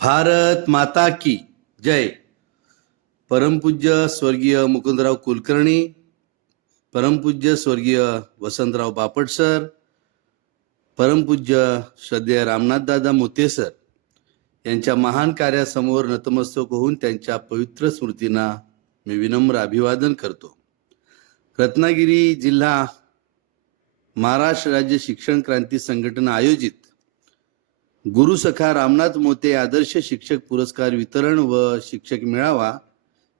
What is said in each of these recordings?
भारत माता की जय. परमपूज्य स्वर्गीय मुकुंदराव कुलकर्णी परमपूज्य स्वर्गीय वसंतराव बापट सर परमपूज्य श्रद्धेय रामनाथदादा मोते सर यांच्या महान कार्यासमोर नतमस्तक होऊन त्यांच्या पवित्र स्मृतींना मी विनम्र अभिवादन करतो. रत्नागिरी जिल्हा महाराष्ट्र राज्य शिक्षण क्रांती संघटना आयोजित गुरु सखा रामनाथ मोते आदर्श शिक्षक पुरस्कार वितरण व शिक्षक मेळावा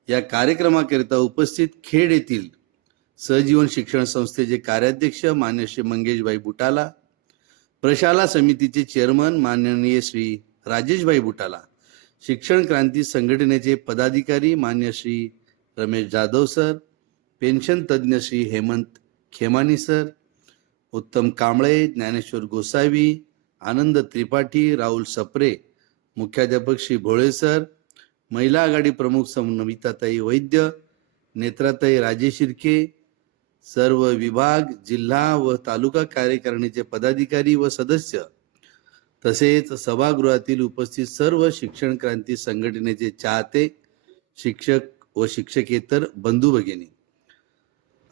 या कार्यक्रमाकरिता उपस्थित खेड येथील सहजीवन शिक्षण संस्थेचे कार्याध्यक्ष मान्य श्री मंगेशभाई बुटाला प्रशाला समितीचे चेअरमन माननीय श्री राजेशभाई बुटाला शिक्षण क्रांती संघटनेचे पदाधिकारी मान्य श्री रमेश जाधव सर पेन्शन तज्ज्ञ श्री हेमंत खेमानी सर उत्तम कांबळे ज्ञानेश्वर गोसावी आनंद त्रिपाठी राहुल सप्रे मुख्याध्यापक श्री भोळे सर महिला आघाडी प्रमुख नमिताताई वैद्य नेत्राताई राजेश शिर्के सर्व विभाग जिल्हा व तालुका कार्यकारिणीचे पदाधिकारी व सदस्य. तसेच सभागृहातील उपस्थित सर्व शिक्षण क्रांती संघटनेचे चाहते शिक्षक व शिक्षकेतर बंधू भगिनी.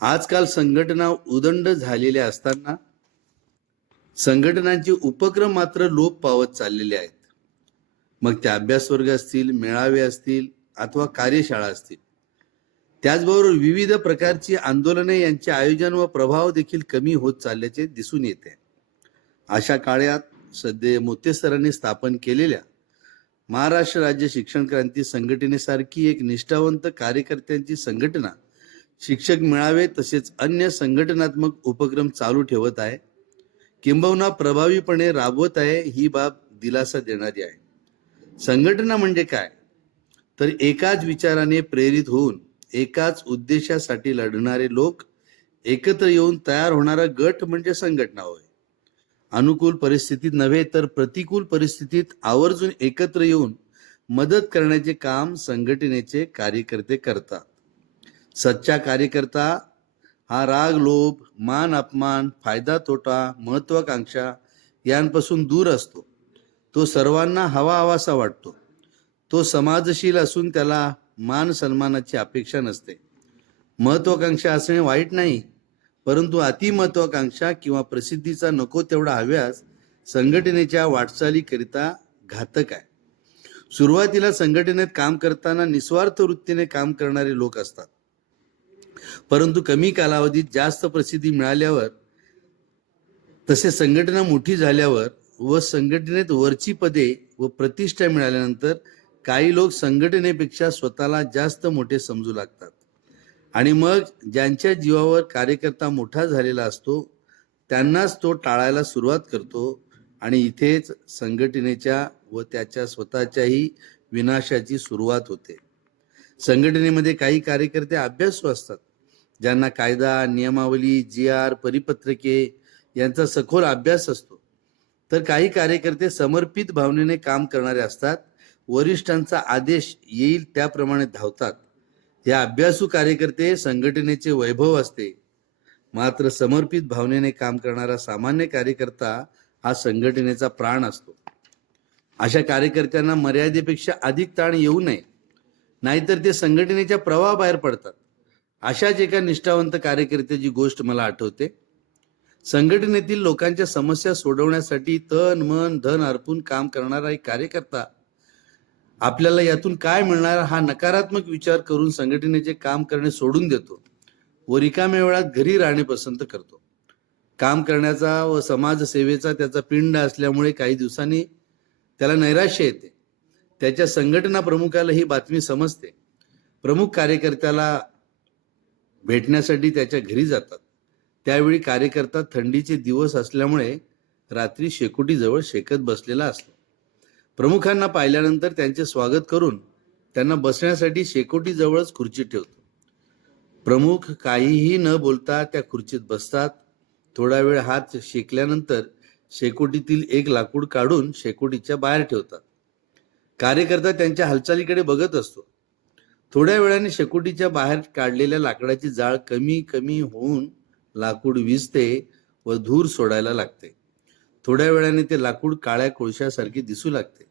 आजकाल संघटना उदंड झालेल्या असताना संघटनांचे उपक्रम मात्र लोप पावत चाललेले आहेत. मग ते अभ्यास वर्ग असतील मेळावे असतील अथवा कार्यशाळा असतील. त्याचबरोबर विविध प्रकारची आंदोलने यांचे आयोजन व प्रभाव देखील कमी होत चालल्याचे दिसून येते. अशा काळात सध्या मोते सरांनी स्थापन केलेल्या महाराष्ट्र राज्य शिक्षण क्रांती संघटनेसारखी एक निष्ठावंत कार्यकर्त्यांची संघटना शिक्षक मेळावे तसेच अन्य संघटनात्मक उपक्रम चालू ठेवत आहे. किंबहुना प्रभावीपणे राबवत आहे ही बाब दिलासा देणारी आहे. संघटना म्हणजे काय? तर एकाच विचाराने प्रेरित होऊन एकाच उद्देशासाठी लढणारे लोक एकत्र येऊन तयार होणारा गट म्हणजे संघटना होय. अनुकूल परिस्थितीत नव्हे तर प्रतिकूल परिस्थितीत आवर्जून एकत्र येऊन मदत करण्याचे काम संघटनेचे कार्यकर्ते करतात. सच्चा कार्यकर्ता हा राग लोभ मान अपमान फायदा तोटा महत्वाकांक्षा यांपासून दूर असतो. तो सर्वांना हवा हवासा वाटतो. तो समाजशील असून त्याला मान सन्मानाची अपेक्षा नसते. महत्वाकांक्षा असणे वाईट नाही परंतु अतिमहत्वाकांक्षा किंवा प्रसिद्धीचा नको तेवढा हव्यास संघटनेच्या वाटचालीकरिता घातक आहे. सुरुवातीला संघटनेत काम करताना निस्वार्थ वृत्तीने काम करणारे लोक असतात. परंतु कमी कालावधीत जास्त प्रसिद्धी मिळाल्यावर तसे संघटना मोठी झाल्यावर व संघटनेत वरची पदे व प्रतिष्ठा मिळाल्यानंतर काही लोक संघटनेपेक्षा स्वतःला जास्त मोठे समजू लागतात. आणि मग ज्यांच्या जीवावर कार्यकर्ता मोठा झालेला असतो त्यांनाच तो टाळायला सुरुवात करतो आणि इथेच संघटनेच्या व त्याच्या स्वतःच्याही विनाशाची सुरुवात होते. संघटनेमध्ये काही कार्यकर्ते अभ्यासू असतात. ज्यांना कायदा नियमावली जी आर परिपत्रके यांचा सखोल अभ्यास असतो. तर काही कार्यकर्ते समर्पित भावनेने काम करणारे असतात. वरिष्ठांचा आदेश येईल त्याप्रमाणे धावतात. हे अभ्यासू कार्यकर्ते संघटनेचे वैभव असते. मात्र समर्पित भावनेने काम करणारा सामान्य कार्यकर्ता हा संघटनेचा प्राण असतो. अशा कार्यकर्त्यांना मर्यादेपेक्षा अधिक ताण येऊ नये. नाहीतर ते संघटनेच्या प्रवाहाबाहेर पडतात. अशाच एका निष्ठावंत कार्यकर्त्याची गोष्ट मला आठवते संघटनेतील लोकांच्या समस्या सोडवण्यासाठी तन मन धन अर्पून काम करणारा एक कार्यकर्ता आपल्याला यातून काय मिळणार हा नकारात्मक विचार करून संघटनेचे काम करणे सोडून देतो व रिकाम्या वेळात घरी राहणे पसंत करतो. काम करण्याचा व समाजसेवेचा त्याचा पिंड असल्यामुळे काही दिवसांनी त्याला नैराश्य येते. त्याच्या संघटना प्रमुखाला ही बातमी समजते. प्रमुख कार्यकर्त्याला भेटण्यासाठी त्याच्या घरी जातात. त्यावेळी कार्यकर्ता थंडीचे दिवस असल्यामुळे रात्री शेकोटीजवळ शेकत बसलेला असतो. प्रमुखांना पाहिल्यानंतर त्यांचे स्वागत करून त्यांना बसण्यासाठी शेकोटीजवळच खुर्ची ठेवतो. प्रमुख काहीही न बोलता त्या खुर्चीत बसतात. थोडा वेळ हात शेकल्यानंतर शेकोटीतील एक लाकूड काढून शेकोटीच्या बाहेर ठेवतात. कार्यकर्ता त्यांच्या हालचालीकडे बघत असतो. थोड्या वेळाने शेकोटीच्या बाहेर काढलेल्या लाकडाची जाळ कमी कमी होऊन लाकूड विजते व धूर सोडायला लागते. थोड्या वेळाने ते लाकूड काळ्या कोळशासारखे दिसू लागते.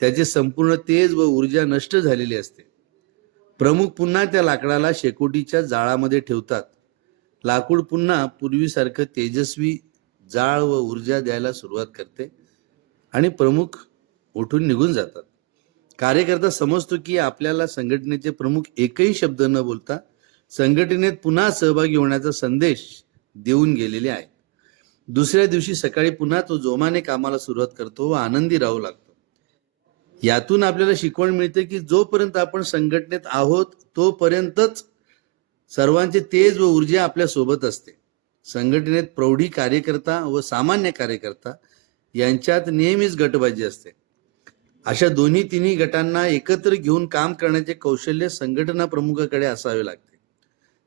त्याचे संपूर्ण तेज व ऊर्जा नष्ट झालेली असते. प्रमुख पुन्हा त्या लाकडाला शेकोटीच्या जाळामध्ये ठेवतात. लाकूड पुन्हा पूर्वीसारखं तेजस्वी जाळ व ऊर्जा द्यायला सुरुवात करते आणि प्रमुख उठून निघून जातात. कार्यकर्ता समजतो की आपल्याला संघटनेचे प्रमुख एकही शब्द न बोलता संघटनेत पुन्हा सहभागी होण्याचा संदेश देऊन गेलेले आहे दुसऱ्या दिवशी सकाळी पुन्हा तो जोमाने कामाला सुरुवात करतो व आनंदी राहू लागतो. यातून आपल्याला शिकवण मिळते की जोपर्यंत आपण संघटनेत आहोत तोपर्यंतच सर्वांचे तेज व ऊर्जा आपल्यासोबत असते. संघटनेत प्रौढी कार्यकर्ता व सामान्य कार्यकर्ता यांच्यात नेहमीच गटबाजी असते. अशा दोन्ही तिन्ही गटांना एकत्र घेऊन काम करण्याचे कौशल्य संघटना प्रमुखाकडे असावे लागते.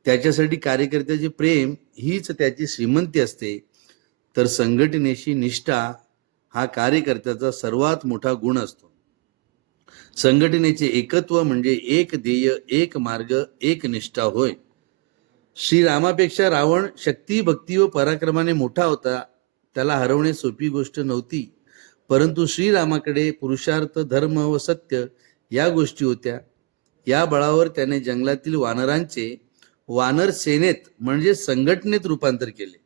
त्याच्यासाठी कार्यकर्त्याचे प्रेम हीच त्याची श्रीमंती असते. तर संघटनेशी निष्ठा हा कार्यकर्त्याचा सर्वात मोठा गुण असतो. संघटनेचे एकत्व म्हणजे एक ध्येय एक मार्ग एक निष्ठा होय. श्रीरामापेक्षा रावण शक्ती भक्ती व पराक्रमाने मोठा होता. त्याला हरवणे सोपी गोष्ट नव्हती. परंतु श्रीरामाकडे पुरुषार्थ धर्म व सत्य या गोष्टी होत्या. या बळावर त्याने जंगलातील वानरांचे वानर सेनेत म्हणजे संघटनेत रूपांतर केले.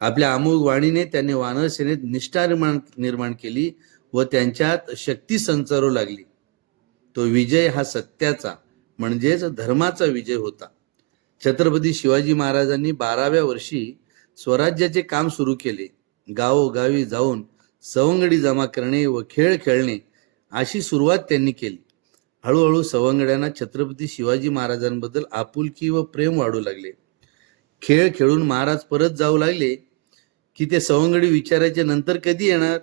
आपल्या अमोघ वाणीने त्याने वानर सेनेत निष्ठा निर्माण निर्माण केली व त्यांच्यात शक्ती संचारू लागली. तो विजय हा सत्याचा म्हणजेच धर्माचा विजय होता. छत्रपती शिवाजी महाराजांनी बाराव्या वर्षी स्वराज्याचे काम सुरू केले. गावोगावी जाऊन सवंगडी जमा करणे व खेळ खेळणे अशी सुरुवात त्यांनी केली. हळूहळू सवंगड्यांना छत्रपती शिवाजी महाराजांबद्दल आपुलकी व प्रेम वाढू लागले. खेळ खेळून महाराज परत जाऊ लागले की ते सवंगडी विचारायचे नंतर कधी येणार?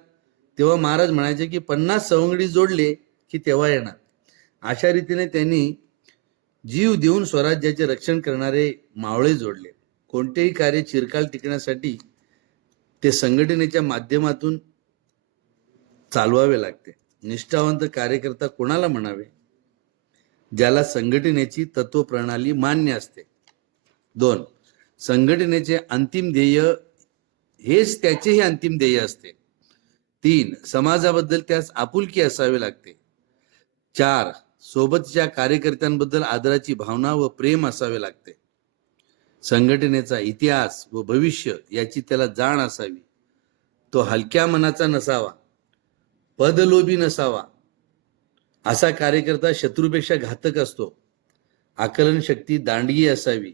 तेव्हा महाराज म्हणायचे की पन्नास सवंगडी जोडले की तेव्हा येणार. अशा रीतीने त्यांनी जीव देऊन स्वराज्याचे रक्षण करणारे मावळे जोडले. कोणतेही कार्य चिरकाल टिकण्यासाठी ते संघटनेच्या माध्यमातून चालवावे लागते. निष्ठावंत कार्यकर्ता कोणाला म्हणावे? ज्याला संघटनेची तत्वप्रणाली मान्य असते. दोन संघटनेचे अंतिम ध्येय हेच त्याचेही अंतिम ध्येय असते. तीन समाजाबद्दल त्यास आपुलकी असावे लागते. चार सोबतच्या कार्यकर्त्यांबद्दल आदराची भावना व प्रेम असावे लागते. संघटनेचा इतिहास व भविष्य याची त्याला जाण असावी. तो हलक्या मनाचा नसावा. पदलोभी नसावा. असा कार्यकर्ता शत्रूपेक्षा घातक असतो. आकलन शक्ती दांडगी असावी.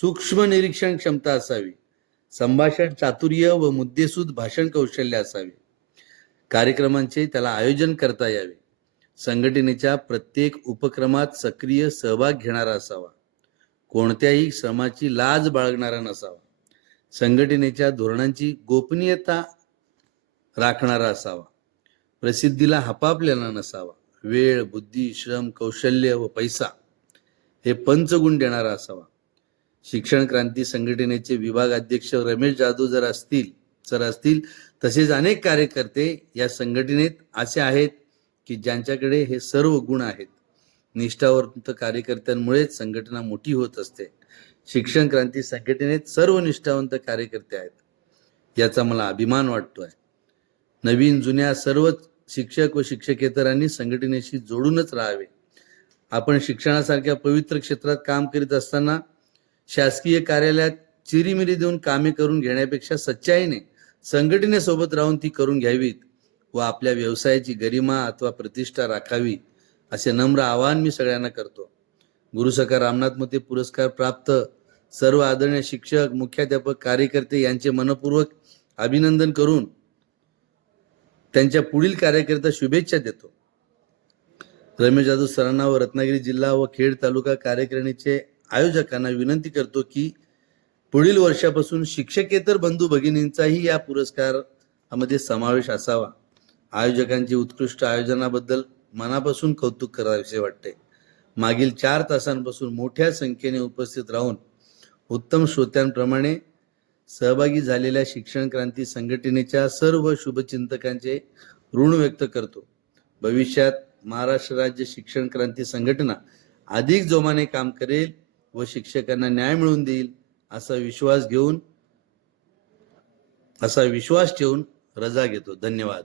सूक्ष्म निरीक्षण क्षमता असावी. संभाषण चातुर्य व मुद्देसूद भाषण कौशल्य असावे. कार्यक्रमांचे त्याला आयोजन करता यावे. संघटनेच्या प्रत्येक उपक्रमात सक्रिय सहभाग घेणारा असावा. कोणत्याही श्रमाची लाज बाळगणारा नसावा. संघटनेच्या धोरणांची गोपनीयता राखणारा असावा. प्रसिद्धीला हपापलेला नसावा. वेळ बुद्धी श्रम कौशल्य व पैसा हे पंचगुण देणारा असावा. शिक्षण क्रांती संघटनेचे विभाग अध्यक्ष रमेश जाधव जर असतील जर असतील तसेच अनेक कार्यकर्ते या संघटनेत असे आहेत की ज्यांच्याकडे हे सर्व गुण आहेत. निष्ठावंत कार्यकर्त्यांमुळेच संघटना मोठी होत असते. शिक्षण क्रांती संघटनेत सर्व निष्ठावंत कार्यकर्ते आहेत. याचा मला अभिमान वाटतोय. नवीन जुन्या सर्वच शिक्षक व शिक्षकेतरांनी संघटनेशी जोडूनच राहावे. आपण शिक्षणासारख्या पवित्र क्षेत्रात काम करीत असताना शासकीय कार्यालयात चिरीमिरी देऊन कामे करून घेण्यापेक्षा सच्चाईने संघटनेसोबत राहून ती करून घ्यावीत व आपल्या व्यवसायाची गरिमा अथवा प्रतिष्ठा राखावी असे नम्र आवाहन मी सगळ्यांना करतो. गुरुसखा रामनाथ मते पुरस्कार प्राप्त सर्व आदरणीय शिक्षक मुख्याध्यापक कार्यकर्ते यांचे मनपूर्वक अभिनंदन करून त्यांच्या पुढील कार्यकर्ता शुभेच्छा देतो. रमेश जाधव सरांना व रत्नागिरी जिल्हा व खेड तालुका कार्यकारिणीचे आयोजकांना विनंती करतो की पुढील वर्षापासून शिक्षकेतर बंधू भगिनींचाही या पुरस्कारामध्ये समावेश असावा. आयोजकांची उत्कृष्ट आयोजनाबद्दल मनापासून कौतुक करावेसे वाटते. मागील चार तासांपासून मोठ्या संख्येने उपस्थित राहून उत्तम श्रोत्यांप्रमाणे सहभागी झालेल्या शिक्षण क्रांती संघटनेच्या सर्व शुभचिंतकांचे ऋण व्यक्त करतो. भविष्यात महाराष्ट्र राज्य शिक्षण क्रांती संघटना अधिक जोमाने काम करेल व शिक्षकांना न्याय मिळवून देईल असा विश्वास घेऊन असा विश्वास ठेवून रजा घेतो. धन्यवाद.